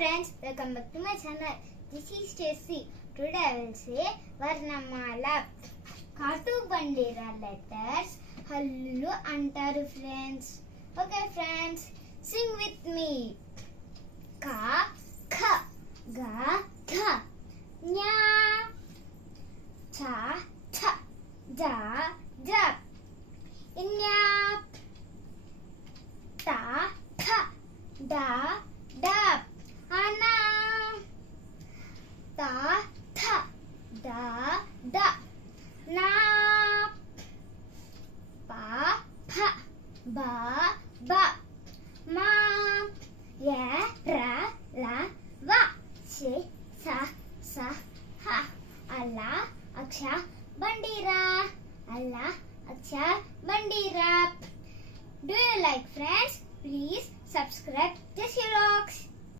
friends, welcome back to my channel. This is Stacy. Today I will say Varnamala. Katu Bandira letters Hallu antaru friends. Okay friends, sing with me.